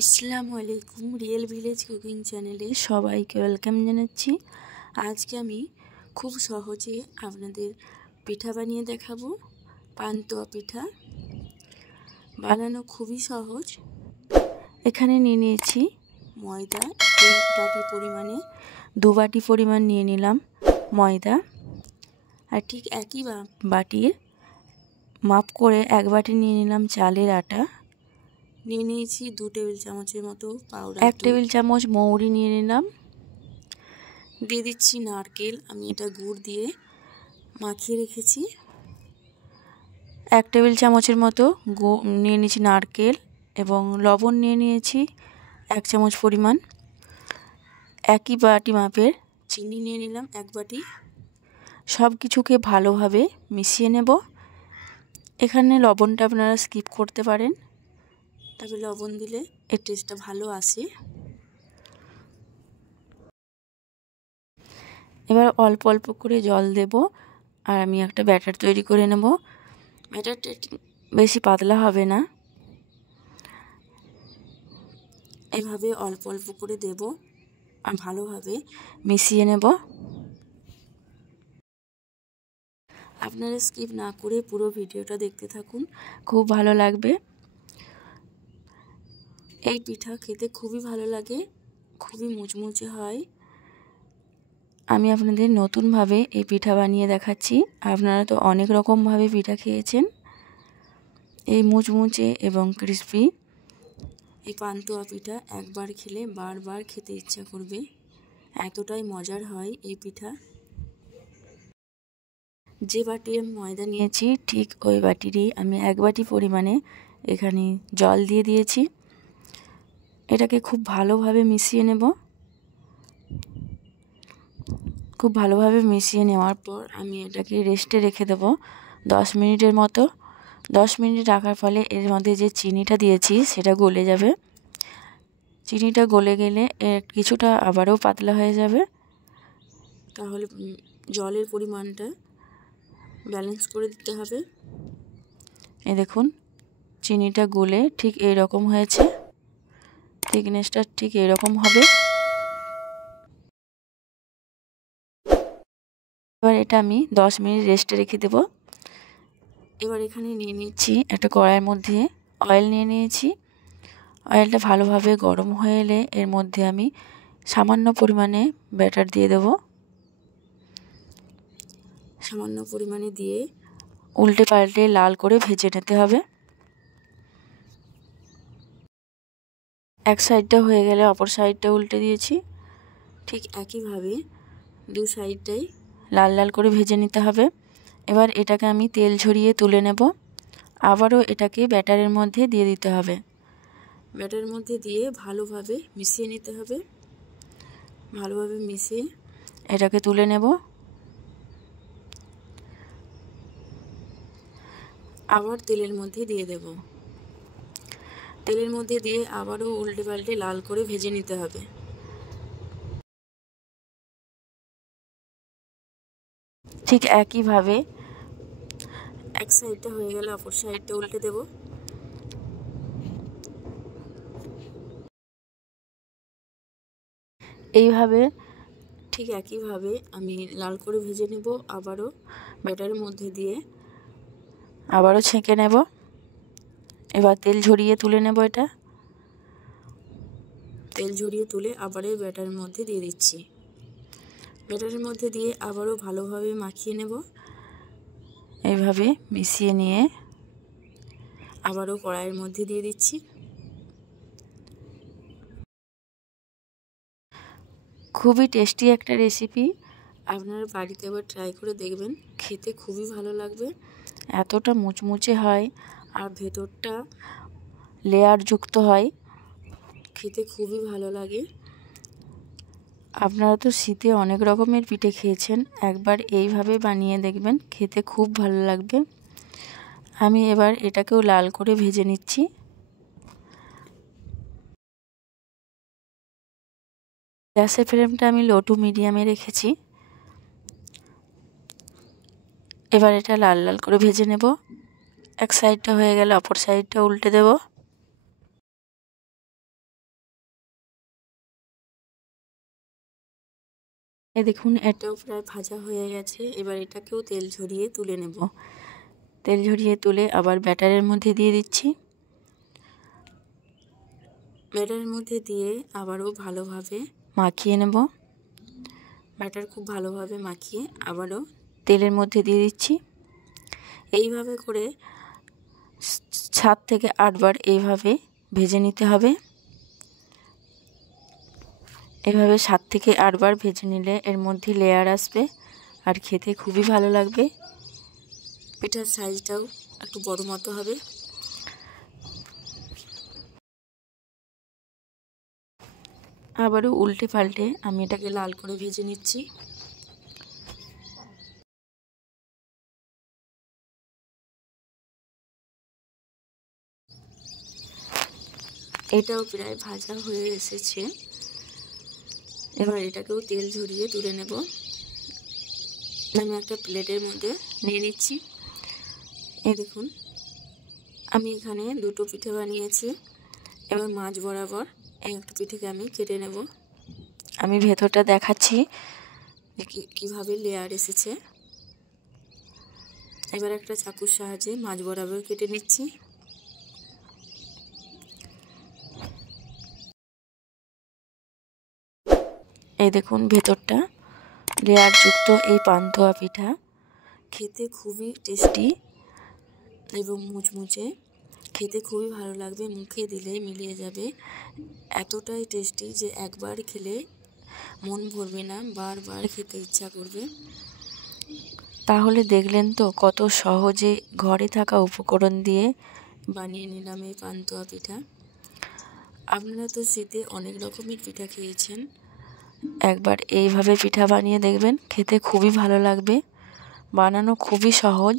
আসসালামু আলাইকুম। Real village cooking চ্যানেলে সবাইকে ওয়েলকাম জানাচ্ছি। আজকে আমি খুব সহজে আপনাদের পিঠা বানিয়ে দেখাবো। পান্তুয়া পিঠা বানানো খুবই সহজ। এখানে নিয়ে নিয়েছি ময়দা, এই বাটি পরিমাণে 2 বাটি পরিমাণ নিয়ে নিলাম ময়দা। আর ঠিক একই বাটির মাপ করে 1 বাটি নিয়ে নিলাম চালের আটা। নিয়ে নিয়েছি 2 টেবিল চামচের মতো পাউডার, 1 টেবিল চামচ মৌরি নিয়ে নিলাম। দিয়ে দিচ্ছি নারকেল, আমি এটা গুড় দিয়ে মাখিয়ে রেখেছি। 1 টেবিল চামচের মতো নিয়ে নিয়েছি নারকেল এবং লবণ নিয়ে নিয়েছি 1 চামচ পরিমাণ। একই বাটি মাপের চিনি নিয়ে নিলাম 1 বাটি। সব কিছুকে ভালোভাবে মিশিয়ে নেব। এখানে লবণটা আপনারা স্কিপ করতে পারেন, তবে লবণ দিলে এর টেস্টটা ভালো আসে। এবার অল্প অল্প করে জল দেব আর আমি একটা ব্যাটার তৈরি করে নেব। ব্যাটারটা বেশি পাতলা হবে না, এভাবে অল্প অল্প করে দেব আর ভালোভাবে মিশিয়ে নেব। আপনারা স্কিপ না করে পুরো ভিডিওটা দেখতে থাকুন, খুব ভালো লাগবে। এই পিঠা খেতে খুবই ভালো লাগে, খুবই মুচমুচে হয়। আমি আপনাদের নতুনভাবে এই পিঠা বানিয়ে দেখাচ্ছি। আপনারা তো অনেক রকমভাবে পিঠা খেয়েছেন। এই মুচমুচে এবং ক্রিস্পি এই পান্তুয়া পিঠা একবার খেলে বারবার খেতে ইচ্ছা করবে, এতটাই মজার হয় এই পিঠা। যে বাটির ময়দা নিয়েছি ঠিক ওই বাটিরই আমি 1 বাটি পরিমাণে এখানে জল দিয়ে দিয়েছি। এটাকে খুব ভালোভাবে মিশিয়ে নেব। খুব ভালোভাবে মিশিয়ে নেওয়ার পর আমি এটাকে রেস্টে রেখে দেব 10 মিনিটের মতো। 10 মিনিট রাখার ফলে এর মধ্যে যে চিনিটা দিয়েছি সেটা গলে যাবে। চিনিটা গলে গেলে কিছুটা আবারও পাতলা হয়ে যাবে, তাহলে জলের পরিমাণটা ব্যালেন্স করে দিতে হবে। এই দেখুন চিনিটা গলে ঠিক এইরকম হয়েছে, থিকনেসটা ঠিক এরকম হবে। এবার এটা আমি 10 মিনিট রেস্টে রেখে দেব। এবার এখানে নিয়ে নিচ্ছি একটা কড়াইয়ের মধ্যে অয়েল নিয়ে নিয়েছি। অয়েলটা ভালোভাবে গরম হয়ে এলে এর মধ্যে আমি সামান্য পরিমাণে ব্যাটার দিয়ে দেব। সামান্য পরিমাণে দিয়ে উল্টে পাল্টে লাল করে ভেজে নিতে হবে। এক সাইডটা হয়ে গেলে অপর সাইডটা উল্টে দিয়েছি। ঠিক একইভাবে 2 সাইডটাই লাল লাল করে ভেজে নিতে হবে। এবার এটাকে আমি তেল ঝরিয়ে তুলে নেব। আবারও এটাকে ব্যাটারের মধ্যে দিয়ে দিতে হবে। ব্যাটারের মধ্যে দিয়ে ভালোভাবে মিশিয়ে নিতে হবে। ভালোভাবে মিশিয়ে এটাকে তুলে নেব। আবার তেলের মধ্যে দিয়ে দেব। তেলের মধ্যে দিয়ে আবারও উল্টে পাল্টে লাল করে ভেজে নিতে হবে। ঠিক একইভাবে এক সাইডটা হয়ে গেলে অপর সাইডটা উল্টে দেব। এইভাবে ঠিক একইভাবে আমি লাল করে ভেজে নেব। আবারও ব্যাটারের মধ্যে দিয়ে আবারও ছেঁকে নেব। এবার তেল ঝরিয়ে তুলে নেব। এটা তেল ঝরিয়ে তুলে আবার এই ব্যাটারের মধ্যে দিয়ে দিচ্ছি। ব্যাটারের মধ্যে দিয়ে আবারও ভালোভাবে মাখিয়ে নেব। এইভাবে মিশিয়ে নিয়ে আবারও কড়াইয়ের মধ্যে দিয়ে দিচ্ছি। খুবই টেস্টি একটা রেসিপি, আপনারা বাড়িতে আবার ট্রাই করে দেখবেন, খেতে খুবই ভালো লাগবে। এতটা মুচমুচে হয় আর ভেতরটা লেয়ারযুক্ত হয়, খেতে খুবই ভালো লাগে। আপনারা তো শীতে অনেক রকমের পিঠে খেয়েছেন, একবার এইভাবে বানিয়ে দেখবেন, খেতে খুব ভালো লাগবে। আমি এবার এটাকেও লাল করে ভেজে নিচ্ছি। গ্যাসের ফ্লেমটা আমি লো টু মিডিয়ামে রেখেছি। এবার এটা লাল লাল করে ভেজে নেব। এক সাইডটা হয়ে গেলে অপর সাইডটা উল্টে দেব। দেখুন এটাও প্রায় ভাজা হয়ে গেছে। এবার এটাকেও তেল ঝরিয়ে তুলে নেব। তেল ঝরিয়ে তুলে আবার ব্যাটারের মধ্যে দিয়ে দিচ্ছি। ব্যাটারের মধ্যে দিয়ে আবারও ভালোভাবে মাখিয়ে নেব। ব্যাটার খুব ভালোভাবে মাখিয়ে আবারও তেলের মধ্যে দিয়ে দিচ্ছি। এইভাবে করে 7 থেকে 8 বার এইভাবে ভেজে নিতে হবে। এভাবে 7 থেকে 8 বার ভেজে নিলে এর মধ্যে লেয়ার আসবে আর খেতে খুবই ভালো লাগবে। পিঠার সাইজটাও একটু বড় মতো হবে। আবারও উল্টে পাল্টে আমি এটাকে লাল করে ভেজে নিচ্ছি। এটাও প্রায় ভাজা হয়ে এসেছে। এবার এটাকেও তেল ঝরিয়ে তুলে নেব। আমি একটা প্লেটের মধ্যে নিয়ে নিচ্ছি। দেখুন আমি এখানে দুটো পিঠে বানিয়েছি। এবার মাঝ বরাবর একটা পিঠেকে আমি কেটে নেব। আমি ভেতরটা দেখাচ্ছি কিভাবে লেয়ার এসেছে। এবার একটা চাকুর সাহায্যে মাঝ বরাবর কেটে নিচ্ছি। দেখুন ভেতরটা লেয়ার যুক্ত এই পান্তুয়া পিঠা খেতে খুবই টেস্টি এবং মুচমুচে, খেতে খুবই ভালো লাগবে। মুখে দিলেই মিলিয়ে যাবে। এতটাই টেস্টি যে একবার খেলে মন ভরবে না, বারবার খেতে ইচ্ছা করবে। তাহলে দেখলেন তো কত সহজে ঘরে থাকা উপকরণ দিয়ে বানিয়ে নিলাম এই পান্তুয়া পিঠা। আপনারা তো শীতে অনেক রকমের পিঠা খেয়েছেন, একবার এইভাবে পিঠা বানিয়ে দেখবেন, খেতে খুবই ভালো লাগবে। বানানো খুবই সহজ।